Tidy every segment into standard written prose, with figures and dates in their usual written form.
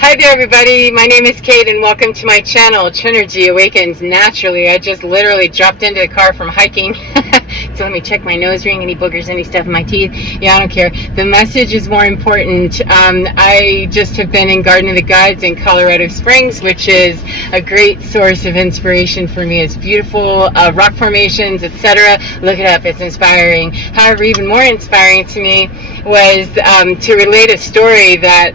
Hi there, everybody. My name is Kate, and welcome to my channel, Trinergy Awakens Naturally. I just literally dropped into the car from hiking. So let me check my nose ring, any boogers, any stuff in my teeth. Yeah, I don't care. The message is more important. I just have been in Garden of the Gods in Colorado Springs, which is a great source of inspiration for me. It's beautiful, rock formations, etc. Look it up. It's inspiring. However, even more inspiring to me was to relate a story that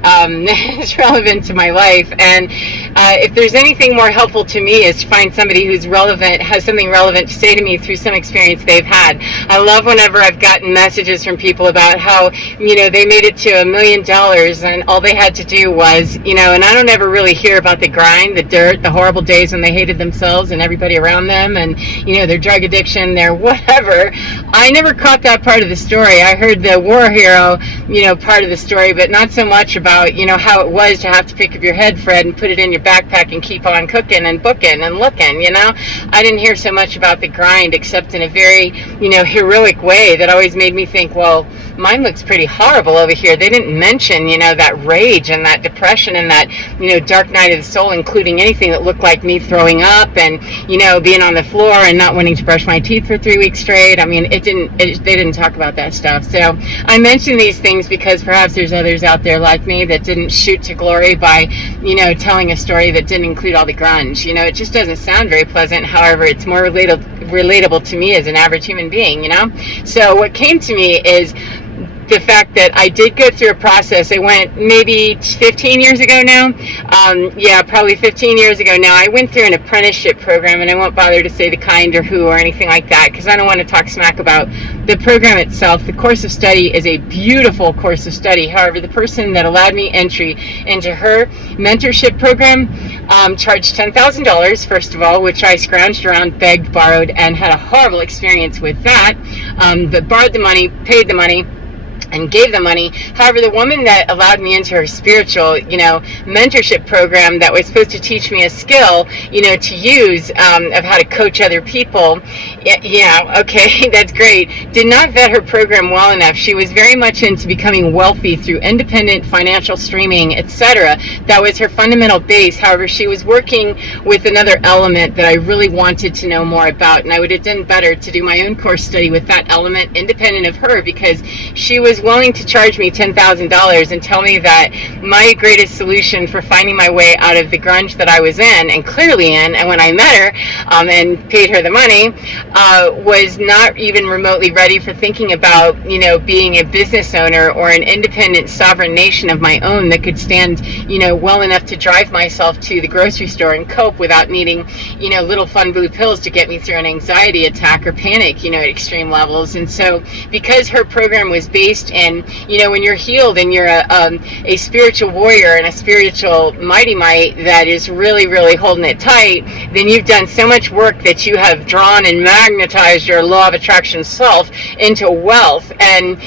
is relevant to my life. And if there's anything more helpful to me is to find somebody who's relevant, has something relevant to say to me through some experience they've had. I love whenever I've gotten messages from people about how, they made it to $1 million and all they had to do was, and I don't ever really hear about the grind, the dirt, the horrible days when they hated themselves and everybody around them and, their drug addiction, their whatever. I never caught that part of the story. I heard the war hero, part of the story, but not so much about, how it was to have to pick up your head, Fred, and put it in your backpack and keep on cooking and booking and looking, I didn't hear so much about the grind except in a very, heroic way that always made me think, well, mine looks pretty horrible over here. They didn't mention, that rage and that depression and that, dark night of the soul, including anything that looked like me throwing up and, being on the floor and not wanting to brush my teeth for 3 weeks straight. I mean, they didn't talk about that stuff. So I mention these things because perhaps there's others out there like me that didn't shoot to glory by, telling a story that didn't include all the grunge. It just doesn't sound very pleasant. However, it's more relatable to me as an average human being, So what came to me is the fact that I did go through a process. I went maybe 15 years ago now. Probably 15 years ago now. I went through an apprenticeship program, and I won't bother to say the kind or who or anything like that because I don't want to talk smack about the program itself. The course of study is a beautiful course of study. However, the person that allowed me entry into her mentorship program charged $10,000, first of all, which I scrounged around, begged, borrowed, and had a horrible experience with that. But borrowed the money, paid the money, and gave the money. However, the woman that allowed me into her spiritual, mentorship program that was supposed to teach me a skill, to use of how to coach other people, okay, that's great, did not vet her program well enough. She was very much into becoming wealthy through independent financial streaming, etc. That was her fundamental base. However, she was working with another element that I really wanted to know more about, and I would have done better to do my own course study with that element independent of her, because she was willing to charge me $10,000 and tell me that my greatest solution for finding my way out of the grunge that I was in, and clearly in, and when I met her and paid her the money, was not even remotely ready for thinking about, being a business owner or an independent sovereign nation of my own that could stand, well enough to drive myself to the grocery store and cope without needing, little fun blue pills to get me through an anxiety attack or panic, at extreme levels. And so because her program was based in, when you're healed and you're a spiritual warrior and a spiritual mighty might that is really, really holding it tight, then you've done so much work that you have drawn and magnetized your law of attraction self into wealth. And,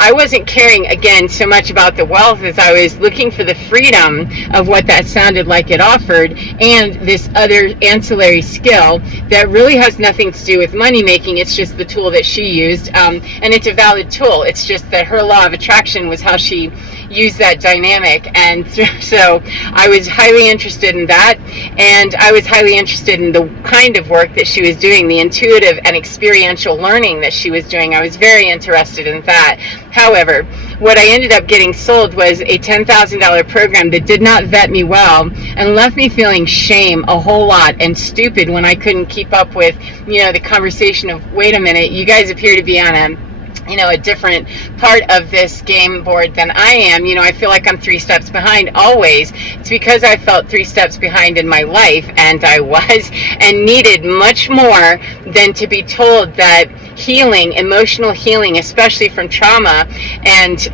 I wasn't caring, again, so much about the wealth as I was looking for the freedom of what that sounded like it offered, and this other ancillary skill that really has nothing to do with money making. It's just the tool that she used, and it's a valid tool. It's just that her law of attraction was how she used that dynamic. And so I was highly interested in that, and I was highly interested in the kind of work that she was doing, the intuitive and experiential learning that she was doing. I was very interested in that. However, what I ended up getting sold was a $10,000 program that did not vet me well and left me feeling shame a whole lot and stupid when I couldn't keep up with, the conversation of, wait a minute, you guys appear to be on a different part of this game board than I am. I feel like I'm 3 steps behind always. It's because I felt 3 steps behind in my life, and I was and needed much more than to be told that healing, emotional healing, especially from trauma, and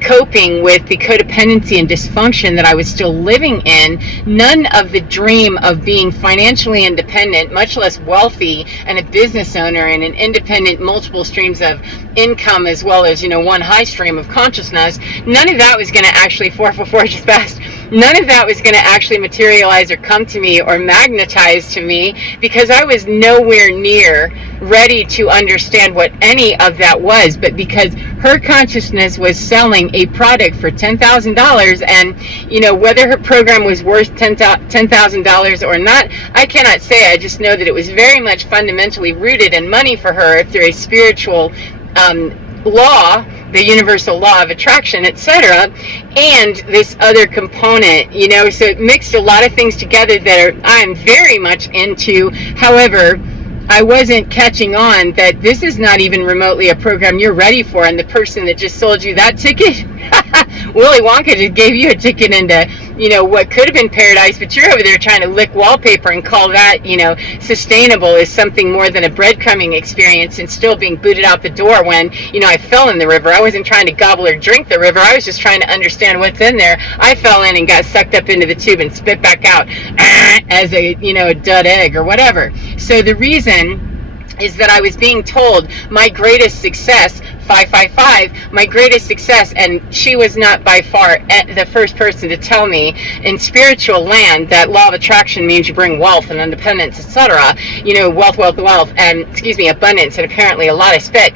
coping with the codependency and dysfunction that I was still living in, none of the dream of being financially independent, much less wealthy, and a business owner and an independent, multiple streams of income, as well as, one high stream of consciousness, none of that was going to actually forge past none of that was going to actually materialize or come to me or magnetize to me, because I was nowhere near ready to understand what any of that was. But because her consciousness was selling a product for $10,000, and whether her program was worth $10,000 or not, I cannot say. I just know that it was very much fundamentally rooted in money for her through a spiritual law, the universal law of attraction, etc., and this other component, so it mixed a lot of things together that I'm very much into. However, I wasn't catching on that this is not even remotely a program you're ready for, and the person that just sold you that ticket, Willy Wonka just gave you a ticket into, what could have been paradise, but you're over there trying to lick wallpaper and call that, sustainable as something more than a breadcrumbing experience, and still being booted out the door when, I fell in the river. I wasn't trying to gobble or drink the river. I was just trying to understand what's in there. I fell in and got sucked up into the tube and spit back out as a, a dud egg or whatever. So the reason is that I was being told my greatest success, 555, my greatest success, and she was not by far the first person to tell me in spiritual land that law of attraction means you bring wealth and independence, etc. Wealth, and abundance, and apparently a lot of spit.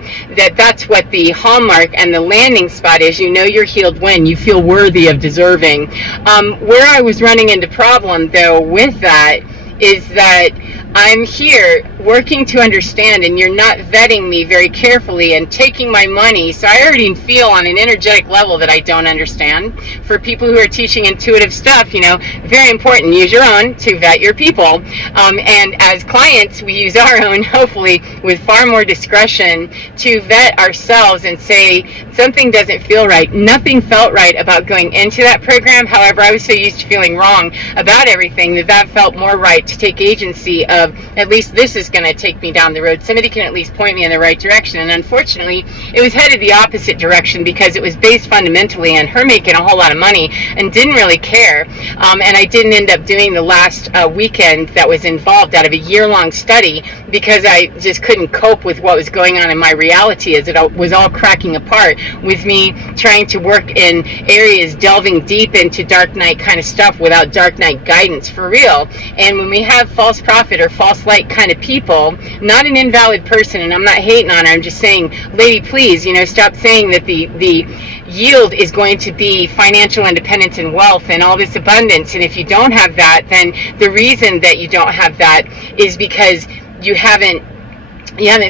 That's what the hallmark and the landing spot is. You're healed when you feel worthy of deserving. Where I was running into problem though with that is that I'm here working to understand, and you're not vetting me very carefully and taking my money. So I already feel on an energetic level that I don't understand. For people who are teaching intuitive stuff, very important, use your own to vet your people. And as clients, we use our own, hopefully with far more discretion, to vet ourselves and say something doesn't feel right. Nothing felt right about going into that program. However, I was so used to feeling wrong about everything that felt more right to take agency of, at least this is going to take me down the road. Somebody can at least point me in the right direction. And unfortunately, it was headed the opposite direction, because it was based fundamentally on her making a whole lot of money and didn't really care. And I didn't end up doing the last weekend that was involved out of a year-long study, because I just couldn't cope with what was going on in my reality, as it was all cracking apart with me trying to work in areas delving deep into dark night kind of stuff without dark night guidance for real. And when we have false prophet or false light kind of people, not an invalid person, and I'm not hating on her, I'm just saying, lady, please, stop saying that the yield is going to be financial independence and wealth and all this abundance. And if you don't have that, then the reason that you don't have that is because you haven't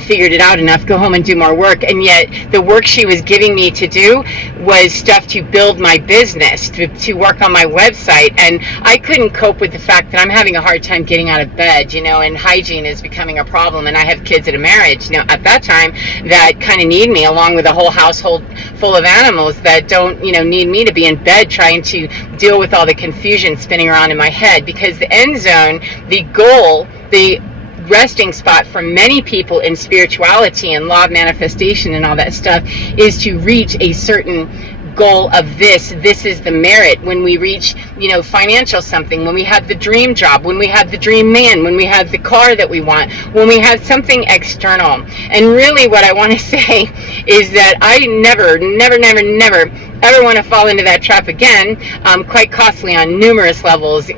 figured it out enough. Go home and do more work. And yet the work she was giving me to do was stuff to build my business, to work on my website. And I couldn't cope with the fact that I'm having a hard time getting out of bed, and hygiene is becoming a problem. And I have kids and a marriage, at that time, that kind of need me, along with a whole household full of animals that don't, need me to be in bed trying to deal with all the confusion spinning around in my head. Because the end zone, the goal, the resting spot for many people in spirituality and law of manifestation and all that stuff is to reach a certain goal of this is the merit. When we reach, financial something, when we have the dream job, when we have the dream man, when we have the car that we want, when we have something external. And really what I want to say is that I never ever want to fall into that trap again. Quite costly on numerous levels,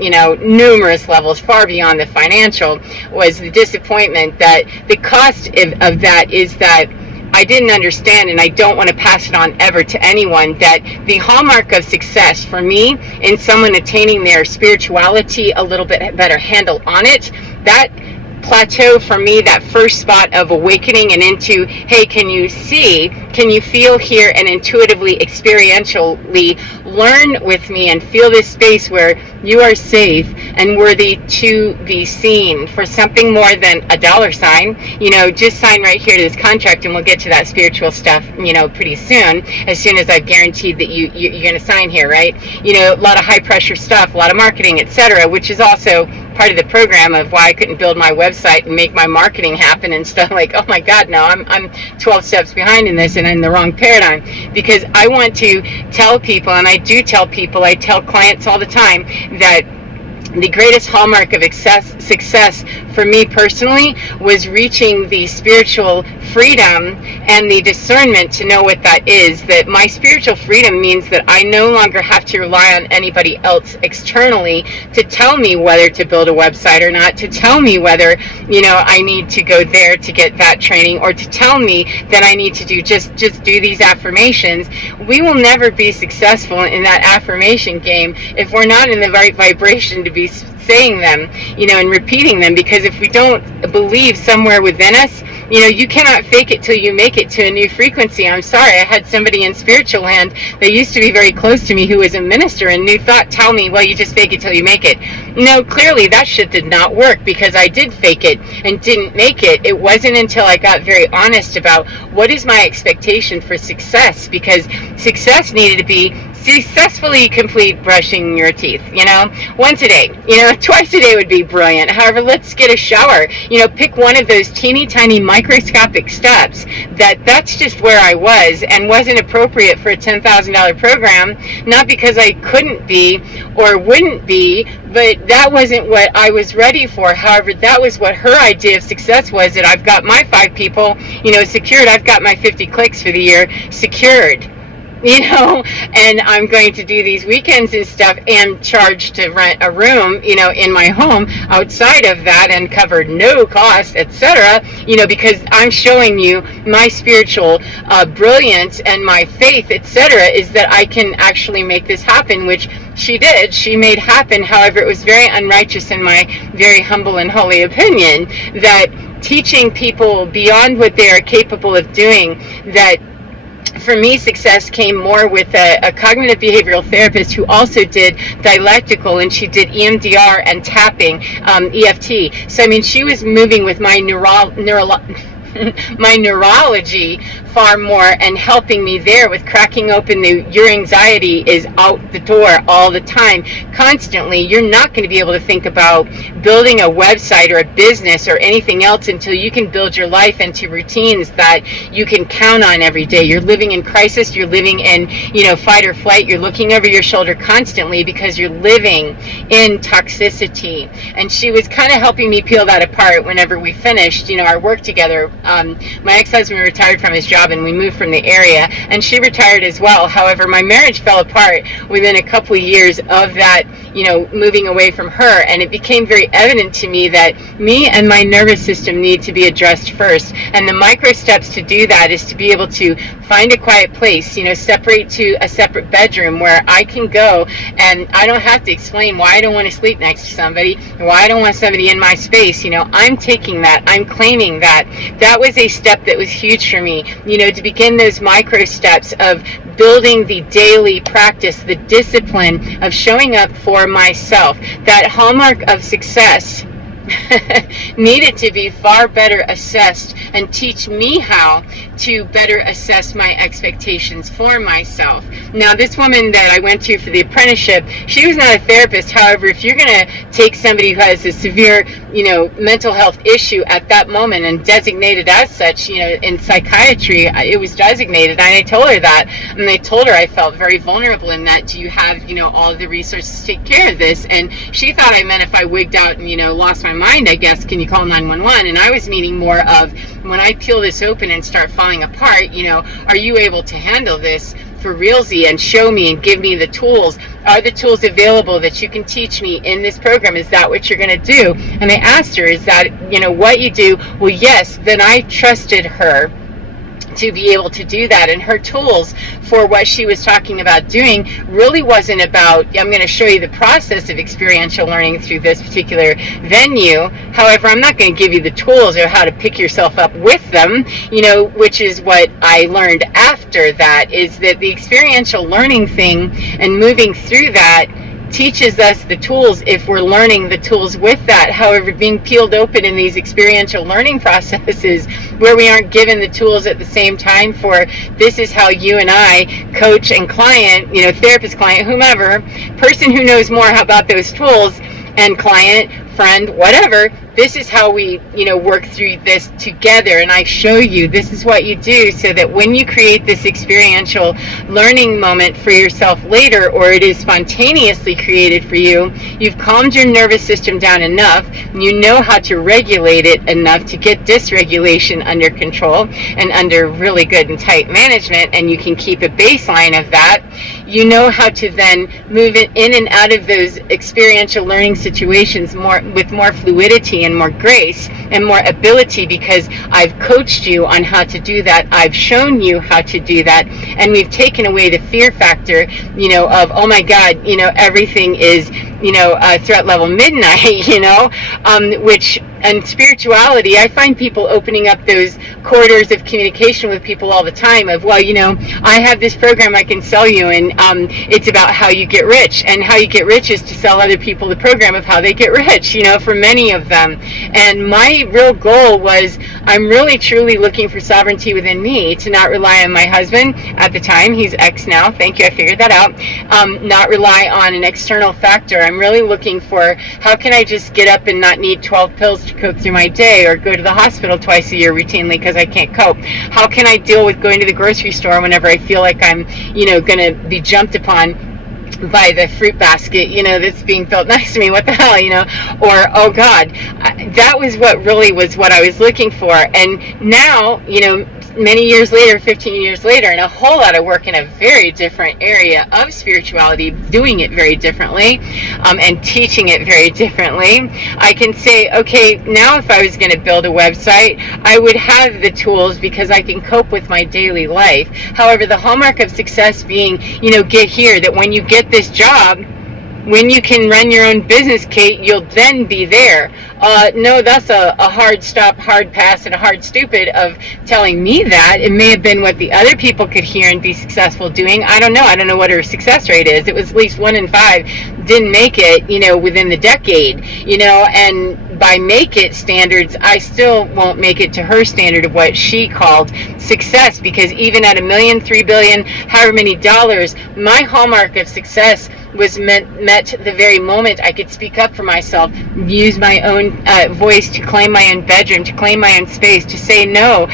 far beyond the financial, was the disappointment that the cost of that is that I didn't understand, and I don't want to pass it on ever to anyone, that the hallmark of success for me in someone attaining their spirituality, a little bit better handle on it, that plateau for me, that first spot of awakening and into, hey, can you see, can you feel, hear, and intuitively, experientially learn with me and feel this space where you are safe and worthy to be seen for something more than a dollar sign. Just sign right here to this contract, and we'll get to that spiritual stuff, pretty soon as I've guaranteed that you're going to sign here, right? A lot of high pressure stuff, a lot of marketing, etc., which is also part of the program of why I couldn't build my website and make my marketing happen and stuff. Like, oh my God, no, I'm 12 steps behind in this and in the wrong paradigm, because I want to tell people, and I do tell people, I tell clients all the time, that the greatest hallmark of success for me personally was reaching the spiritual freedom and the discernment to know what that is. That my spiritual freedom means that I no longer have to rely on anybody else externally to tell me whether to build a website or not, to tell me whether, I need to go there to get that training, or to tell me that I need to do just do these affirmations. We will never be successful in that affirmation game if we're not in the right vibration to be saying them, and repeating them, because if we don't believe somewhere within us, you cannot fake it till you make it to a new frequency. I'm sorry, I had somebody in spiritual land that used to be very close to me who was a minister and New Thought tell me, well, you just fake it till you make it. No, clearly that shit did not work, because I did fake it and didn't make it. It wasn't until I got very honest about what is my expectation for success, because success needed to be successfully complete brushing your teeth, once a day. Twice a day would be brilliant. However, let's get a shower. Pick one of those teeny tiny microscopic steps. That's just where I was, and wasn't appropriate for a $10,000 program, not because I couldn't be or wouldn't be, but that wasn't what I was ready for. However, that was what her idea of success was, that I've got my 5 people, secured. I've got my 50 clicks for the year secured. And I'm going to do these weekends and stuff and charge to rent a room, in my home outside of that, and cover no cost, etc., because I'm showing you my spiritual brilliance and my faith, etc., is that I can actually make this happen, which she did. She made happen. However, it was very unrighteous, in my very humble and holy opinion, that teaching people beyond what they are capable of doing, that for me, success came more with a cognitive behavioral therapist who also did dialectical, and she did EMDR and tapping, EFT. So, she was moving with my my neurology far more, and helping me there with cracking open your anxiety is out the door all the time, constantly. You're not going to be able to think about building a website or a business or anything else until you can build your life into routines that you can count on every day. You're living in crisis, you're living in, fight or flight, you're looking over your shoulder constantly because you're living in toxicity. And she was kind of helping me peel that apart whenever we finished, our work together. My ex-husband retired from his job, and we moved from the area, and she retired as well. However, my marriage fell apart within a couple of years of that, moving away from her, and it became very evident to me that me and my nervous system need to be addressed first. And the micro steps to do that is to be able to find a quiet place, separate to a separate bedroom where I can go, and I don't have to explain why I don't want to sleep next to somebody, why I don't want somebody in my space. I'm taking that, I'm claiming that. That was a step that was huge for me, to begin those micro steps of building the daily practice, the discipline of showing up for myself. That hallmark of success needed to be far better assessed, and teach me how to better assess my expectations for myself. Now, this woman that I went to for the apprenticeship, she was not a therapist. However, if you're going to take somebody who has a severe, mental health issue at that moment, and designated as such, in psychiatry, it was designated, and I told her that, and I told her I felt very vulnerable in that. Do you have, all of the resources to take care of this? And she thought I meant if I wigged out and, lost my mind, I guess, can you call 911? And I was meaning more of, when I peel this open and start falling apart, are you able to handle this for realsy, and show me and give me the tools? Are the tools available that you can teach me in this program? Is that what you're going to do? And I asked her, is that, what you do? Well, yes. Then I trusted her to be able to do that. And her tools for what she was talking about doing really wasn't about, I'm going to show you the process of experiential learning through this particular venue. However, I'm not going to give you the tools or how to pick yourself up with them, which is what I learned after that, is that the experiential learning thing and moving through that teaches us the tools if we're learning the tools with that. However, being peeled open in these experiential learning processes where we aren't given the tools at the same time for, this is how you and I, coach and client, therapist, client, whomever, person who knows more about those tools, and client, friend, whatever, this is how we, work through this together. And I show you this is what you do, so that when you create this experiential learning moment for yourself later, or it is spontaneously created for you, you've calmed your nervous system down enough, you know how to regulate it enough to get dysregulation under control and under really good and tight management, and you can keep a baseline of that. You know how to then move it in and out of those experiential learning situations with more fluidity and more grace and more ability, because I've coached you on how to do that. I've shown you how to do that, and we've taken away the fear factor, of, oh my God, everything is, threat level midnight, which, and spirituality, I find people opening up those corridors of communication with people all the time of, well, I have this program I can sell you, and it's about how you get rich, and how you get rich is to sell other people the program of how they get rich, for many of them. And my real goal was, I'm really truly looking for sovereignty within me, to not rely on my husband at the time, he's ex now, thank you, I figured that out, not rely on an external factor. I'm really looking for, how can I just get up and not need 12 pills to cope through my day, or go to the hospital twice a year routinely because I can't cope? How can I deal with going to the grocery store whenever I feel like I'm, going to be jumped upon by the fruit basket, that's being built next to me, what the hell, or, oh God, that was what really was what I was looking for. And now, many years later, 15 years later, and a whole lot of work in a very different area of spirituality, doing it very differently, and teaching it very differently, I can say, okay, now if I was going to build a website, I would have the tools because I can cope with my daily life. However, the hallmark of success being, get here, that when you get this job, when you can run your own business, Kate, you'll then be there. No, that's a hard stop, hard pass, and a hard stupid of telling me that. It may have been what the other people could hear and be successful doing. I don't know. I don't know what her success rate is. It was at least 1 in 5 didn't make it, within the decade, and by make it standards, I still won't make it to her standard of what she called success, because even at $1 million, $3 billion, however many dollars, my hallmark of success was met the very moment I could speak up for myself, use my own voice to claim my own bedroom, to claim my own space, to say no,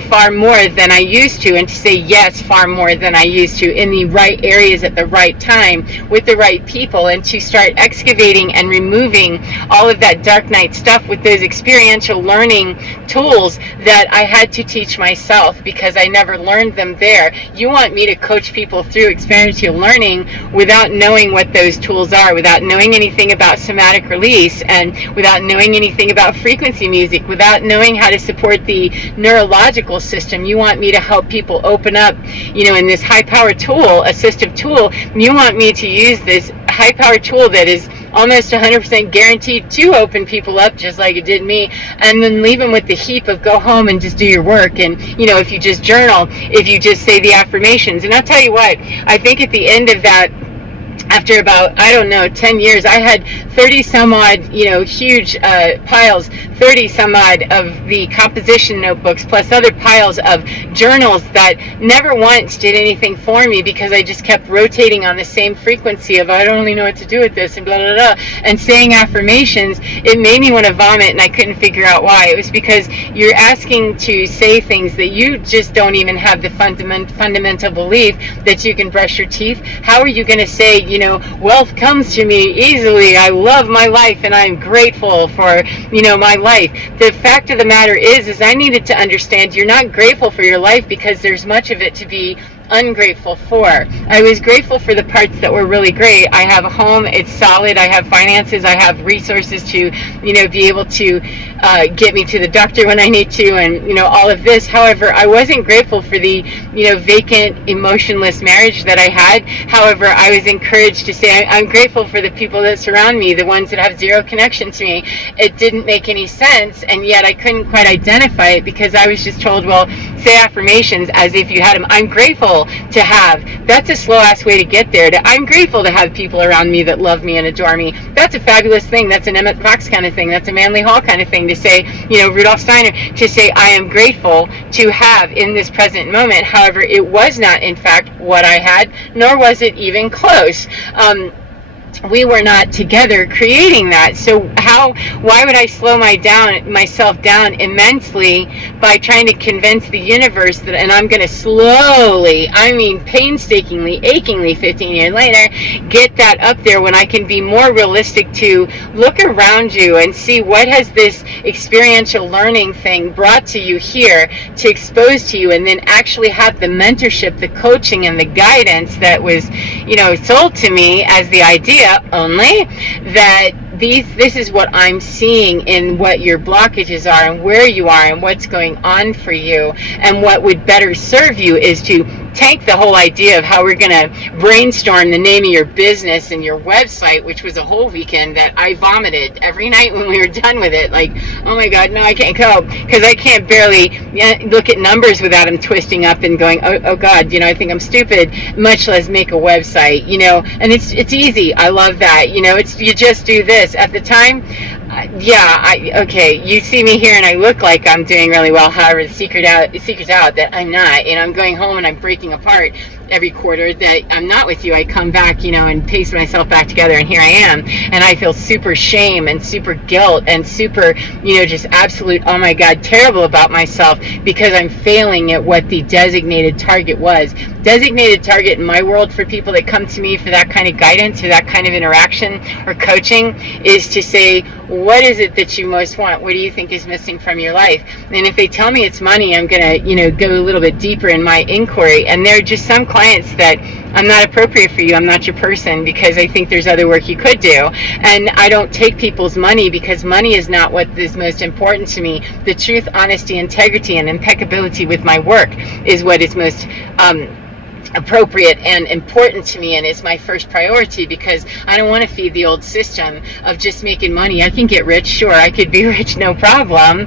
far more than I used to, and to say yes far more than I used to, in the right areas at the right time with the right people, and to start excavating and removing all of that dark night stuff with those experiential learning tools that I had to teach myself because I never learned them there. You want me to coach people through experiential learning without knowing what those tools are, without knowing anything about somatic release, and without knowing anything about frequency music, without knowing how to support the neurological system. You want me to help people open up, in this high-power tool, assistive tool. You want me to use this high-power tool that is almost 100% guaranteed to open people up, just like it did me, and then leave them with the heap of go home and just do your work. And if you just journal, if you just say the affirmations. And I'll tell you what, I think at the end of that, after about, 10 years, I had 30 some odd, huge piles, 30 some odd of the composition notebooks, plus other piles of journals that never once did anything for me, because I just kept rotating on the same frequency of, I don't really know what to do with this, and blah, blah, blah, and saying affirmations. It made me want to vomit, and I couldn't figure out why. It was because you're asking to say things that you just don't even have the fundamental belief that you can brush your teeth. How are you going to say, wealth comes to me easily, I love my life, and I'm grateful for, my life? The fact of the matter is I needed to understand you're not grateful for your life because there's much of it to be ungrateful for. I was grateful for the parts that were really great. I have a home, it's solid, I have finances, I have resources to, be able to get me to the doctor when I need to, and, all of this. However, I wasn't grateful for the, vacant, emotionless marriage that I had. However, I was encouraged to say, I'm grateful for the people that surround me, the ones that have zero connection to me. It didn't make any sense, and yet I couldn't quite identify it because I was just told, well, say affirmations as if you had them. I'm grateful to have. That's a slow ass way to get there. I'm grateful to have people around me that love me and adore me. That's a fabulous thing. That's an Emmett Fox kind of thing. That's a Manly Hall kind of thing to say, Rudolph Steiner, to say I am grateful to have in this present moment. However, it was not in fact what I had, nor was it even close. We were not together creating that. So why would I slow myself down immensely by trying to convince the universe that, and I'm going to slowly, I mean painstakingly, achingly 15 years later, get that up there, when I can be more realistic to look around you and see what has this experiential learning thing brought to you here to expose to you, and then actually have the mentorship, the coaching, and the guidance that was, sold to me as the idea only, that this is what I'm seeing in what your blockages are and where you are and what's going on for you, and what would better serve you is to take the whole idea of how we're going to brainstorm the name of your business and your website, which was a whole weekend that I vomited every night when we were done with it. Like, oh my God, no, I can't cope, because I can't barely look at numbers without them twisting up and going, oh God, I think I'm stupid, much less make a website, and it's easy. I love that. You just do this. At the time, okay, you see me here and I look like I'm doing really well. However, the secret's out that I'm not. I'm going home and I'm breaking apart every quarter that I'm not with you. I come back, and paste myself back together, and here I am. And I feel super shame and super guilt and super, just absolute, oh my God, terrible about myself, because I'm failing at what the designated target was. Designated target in my world for people that come to me for that kind of guidance or that kind of interaction or coaching is to say, what is it that you most want? What do you think is missing from your life? And if they tell me it's money, I'm going to, go a little bit deeper in my inquiry. And there are just some clients that I'm not appropriate for you. I'm not your person, because I think there's other work you could do. And I don't take people's money, because money is not what is most important to me. The truth, honesty, integrity, and impeccability with my work is what is most appropriate and important to me, and it's my first priority, because I don't want to feed the old system of just making money. I can get rich, sure, I could be rich, no problem,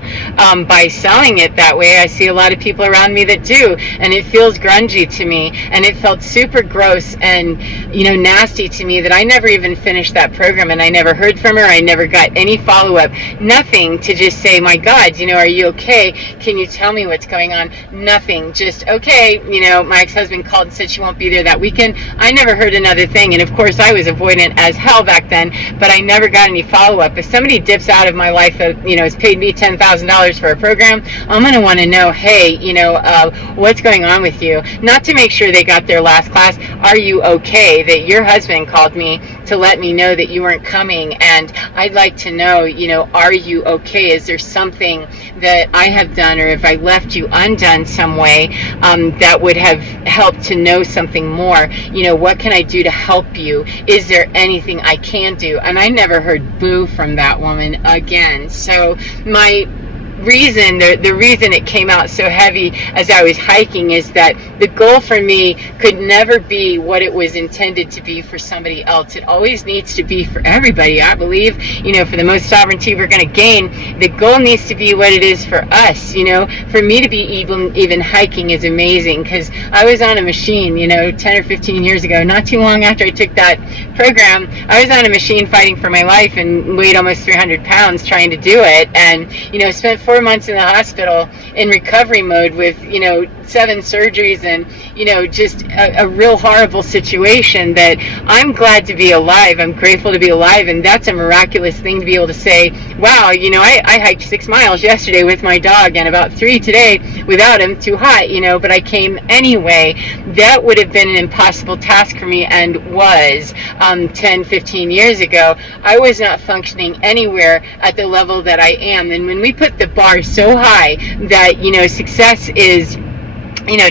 by selling it that way. I see a lot of people around me that do, and it feels grungy to me, and it felt super gross and nasty to me that I never even finished that program, and I never heard from her. I never got any follow-up, nothing to just say, my God, are you okay? Can you tell me what's going on? Nothing, just okay. My ex-husband called and said she won't be there that weekend. I never heard another thing, and of course I was avoidant as hell back then, but I never got any follow-up. If somebody dips out of my life that has paid me $10,000 for a program, I'm going to want to know, hey, what's going on with you? Not to make sure they got their last class. Are you okay? That your husband called me to let me know that you weren't coming, and I'd like to know, are you okay? Is there something that I have done, or if I left you undone some way, that would have helped to know something more? What can I do to help you? Is there anything I can do? And I never heard boo from that woman again. So my reason, the reason it came out so heavy as I was hiking, is that the goal for me could never be what it was intended to be for somebody else. It always needs to be for everybody. I believe, for the most sovereignty we're going to gain, the goal needs to be what it is for us. For me to be even hiking is amazing, because I was on a machine, 10 or 15 years ago, not too long after I took that program. I was on a machine fighting for my life and weighed almost 300 pounds trying to do it, and spent 4 months in the hospital in recovery mode with 7 surgeries and just a real horrible situation. That I'm glad to be alive. I'm grateful to be alive, and that's a miraculous thing to be able to say, wow, I hiked 6 miles yesterday with my dog and about 3 today without him, too hot, but I came anyway. That would have been an impossible task for me, and was 10, 15 years ago. I was not functioning anywhere at the level that I am. And when we put the bar so high that success is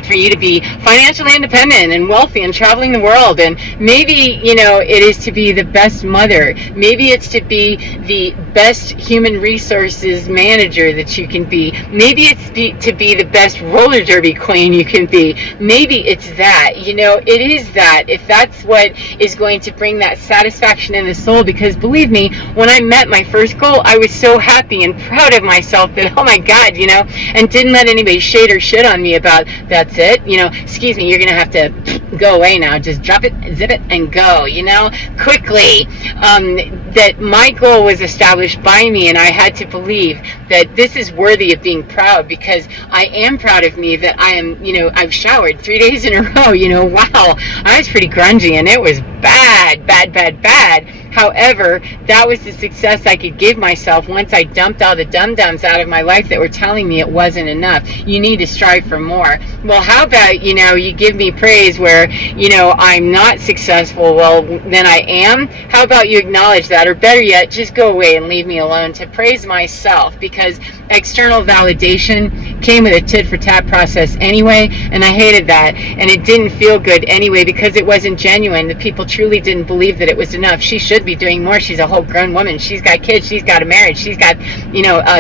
for you to be financially independent and wealthy and traveling the world, and maybe it is to be the best mother, maybe it's to be the best human resources manager that you can be, maybe it's to be the best roller derby queen you can be, maybe it's that, it is that, if that's what is going to bring that satisfaction in the soul. Because believe me, when I met my first goal, I was so happy and proud of myself that, oh my God, and didn't let anybody shade or shit on me about, that's it, excuse me, you're gonna have to go away now, just drop it, zip it, and go, quickly. that my goal was established by me, and I had to believe that this is worthy of being proud, because I am proud of me, that I am, I've showered 3 days in a row, wow, I was pretty grungy, and it was bad, bad, bad, bad. However, that was the success I could give myself once I dumped all the dum-dums out of my life that were telling me it wasn't enough. You need to strive for more. Well, how about, you give me praise where, I'm not successful? Well, then I am. How about you acknowledge that? Or better yet, just go away and leave me alone to praise myself, because external validation came with a tit-for-tat process anyway, and I hated that. And it didn't feel good anyway, because it wasn't genuine. The people truly didn't believe that it was enough. She should be doing more. She's a whole grown woman. She's got kids. She's got a marriage. She's got,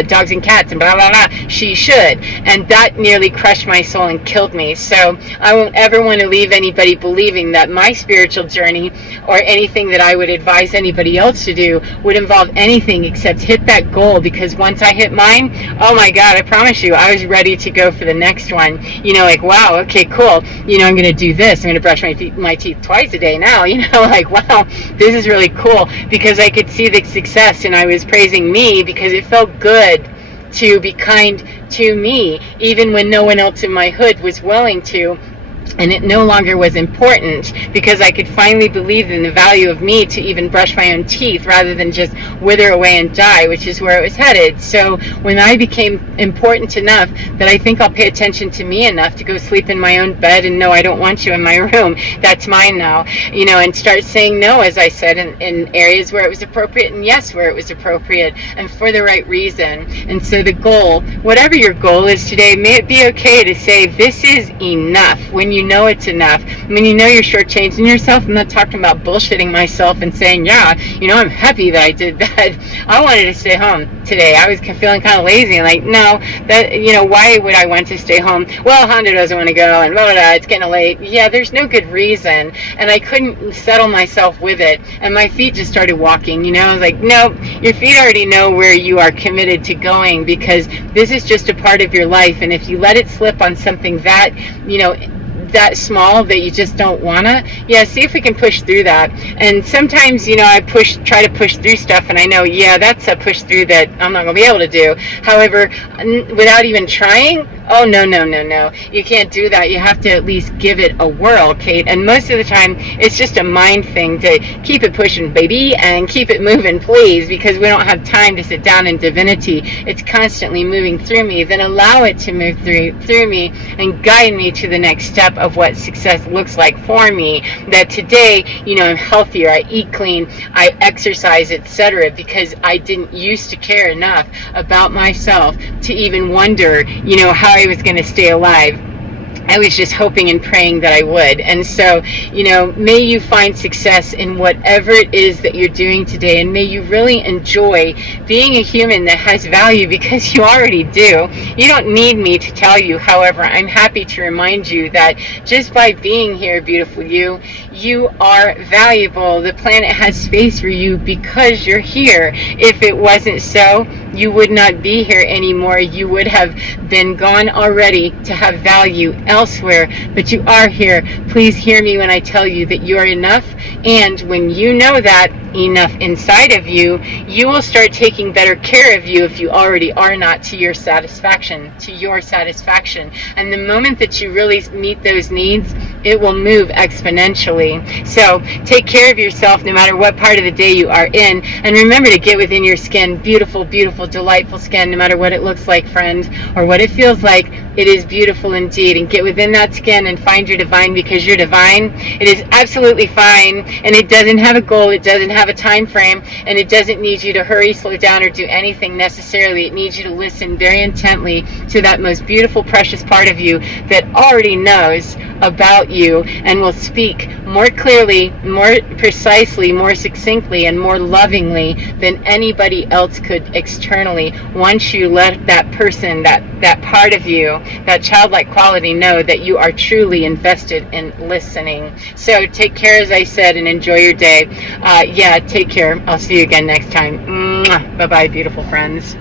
dogs and cats and blah, blah, blah. She should. And that nearly crushed my soul and killed me. So I won't ever want to leave anybody believing that my spiritual journey or anything that I would advise anybody else to do would involve anything except hit that goal, because once I hit mine, oh my God, I promise you, I was ready to go for the next one. Like, wow, okay, cool. I'm going to do this. I'm going to brush my teeth twice a day now. Like, wow, this is really cool, because I could see the success, and I was praising me because it felt good to be kind to me, even when no one else in my hood was willing to. And it no longer was important, because I could finally believe in the value of me to even brush my own teeth rather than just wither away and die, which is where it was headed. So when I became important enough that I think I'll pay attention to me enough to go sleep in my own bed, and no, I don't want you in my room, that's mine now, and start saying no, as I said, in areas where it was appropriate, and yes, where it was appropriate, and for the right reason. And so the goal, whatever your goal is today, may it be okay to say, this is enough, when you know it's enough. When you know you're shortchanging yourself. I'm not talking about bullshitting myself and saying, yeah, I'm happy that I did that. I wanted to stay home today. I was feeling kind of lazy, and like, no, that, why would I want to stay home? Well, Honda doesn't want to go, and blah, blah, blah, it's getting late. Yeah, there's no good reason. And I couldn't settle myself with it. And my feet just started walking, I was like, no, your feet already know where you are committed to going, because this is just a part of your life. And if you let it slip on something that, that small that you just don't wanna, see if we can push through that. And sometimes, I try to push through stuff, and I know, that's a push through that I'm not gonna be able to do. However, without even trying, oh, no, you can't do that. You have to at least give it a whirl, Kate. And most of the time, it's just a mind thing to keep it pushing, baby, and keep it moving, please, because we don't have time to sit down in divinity. It's constantly moving through me. Then allow it to move through me and guide me to the next step of what success looks like for me. That today, I'm healthier, I eat clean, I exercise, etc., because I didn't used to care enough about myself to even wonder, how I was going to stay alive. I was just hoping and praying that I would. And so, may you find success in whatever it is that you're doing today, and may you really enjoy being a human that has value, because you already do. You don't need me to tell you. However, I'm happy to remind you that just by being here, beautiful you are valuable. The planet has space for you because you're here. If it wasn't so, you would not be here anymore. You would have been gone already to have value elsewhere, but you are here. Please hear me when I tell you that you are enough, and when you know that enough inside of you, you will start taking better care of you if you already are not, to your satisfaction. And the moment that you really meet those needs, it will move exponentially. So take care of yourself no matter what part of the day you are in, and remember to get within your skin. Beautiful, beautiful, delightful skin, no matter what it looks like, friend, or what it feels like. It is beautiful indeed. And get within that skin and find your divine, because you're divine. It is absolutely fine, and it doesn't have a goal, it doesn't have a time frame, and it doesn't need you to hurry, slow down, or do anything necessarily. It needs you to listen very intently to that most beautiful, precious part of you that already knows about you and will speak more clearly, more precisely, more succinctly, and more lovingly than anybody else could externally, once you let that person, that part of you, that childlike quality, know that you are truly invested in listening. So take care, as I said, and enjoy your day. Take care. I'll see you again next time. Bye-bye, beautiful friends.